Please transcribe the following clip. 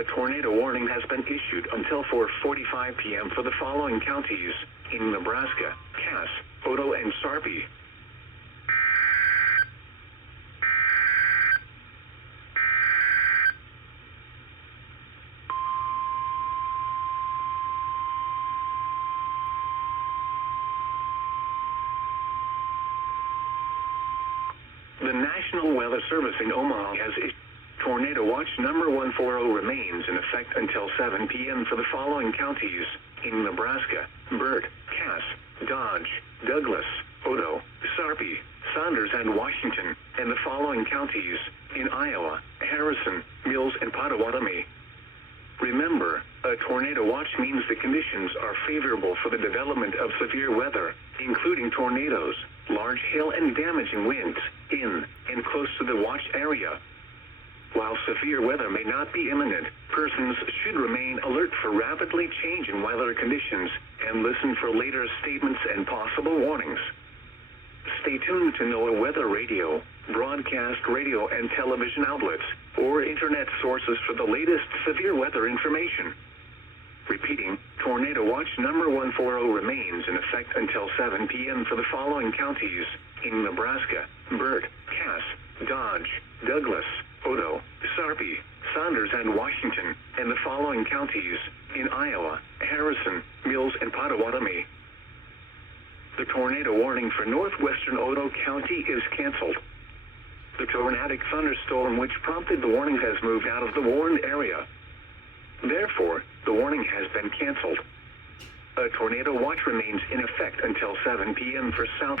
A tornado warning has been issued until 4:45 p.m. for the following counties in Nebraska: Cass, Odo, and Sarpy. The National Weather Service in Omaha has issued Tornado Watch number 140 remains in effect until 7 p.m. for the following counties in Nebraska: Burt, Cass, Dodge, Douglas, Odo, Sarpy, Saunders, and Washington, and the following counties in Iowa: Harrison, Mills, and Potawatomi. Remember, a tornado watch means the conditions are favorable for the development of severe weather, including tornadoes, large hail, and damaging winds in and close to the watch area. While severe weather may not be imminent, persons should remain alert for rapidly changing weather conditions and listen for later statements and possible warnings. Stay tuned to NOAA weather radio, broadcast radio and television outlets, or internet sources for the latest severe weather information. Repeating, Tornado Watch number 140 remains in effect until 7 p.m. for the following counties in Nebraska: Burt, Cass, Dodge, Douglas, Odo, Sarpy, Saunders, and Washington, and the following counties in Iowa: Harrison, Mills, and Potawatomi. The tornado warning for northwestern Odo County is canceled. The tornadic thunderstorm which prompted the warning has moved out of the warned area. Therefore, the warning has been canceled. A tornado watch remains in effect until 7 p.m. for southeast